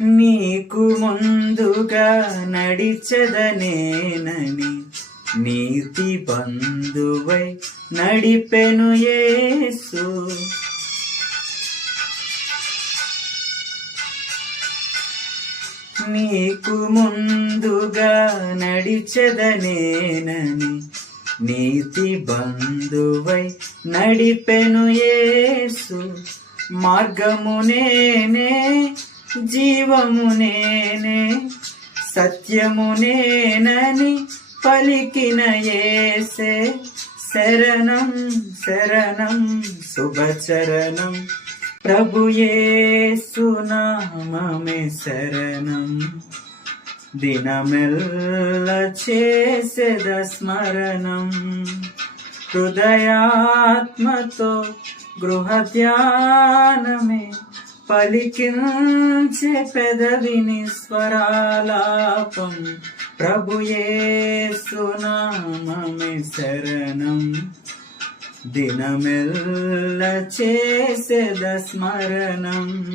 నీకు ముందుగా నడిచెదనేనని నీతి బంధువై నడిపెను యేసు. నీకు ముందుగా నడిచెదనేనని నీతి బంధువై నడిపెను యేసు. మార్గము నేనే, జీవము నేనే, సత్యము నేనని పలికిన యేసే శరణం శరణం శుభచరణం. ప్రభు యేసు నామమే శరణం. దినమెల్ల చేసెద స్మరణం. హృదయాత్మతో గృహ ధ్యానమే పలికించే పెదవిని స్వరాలాపం. ప్రభు యేసు నామమే శరణం. దినమెల్ల చేసెద స్మరణం.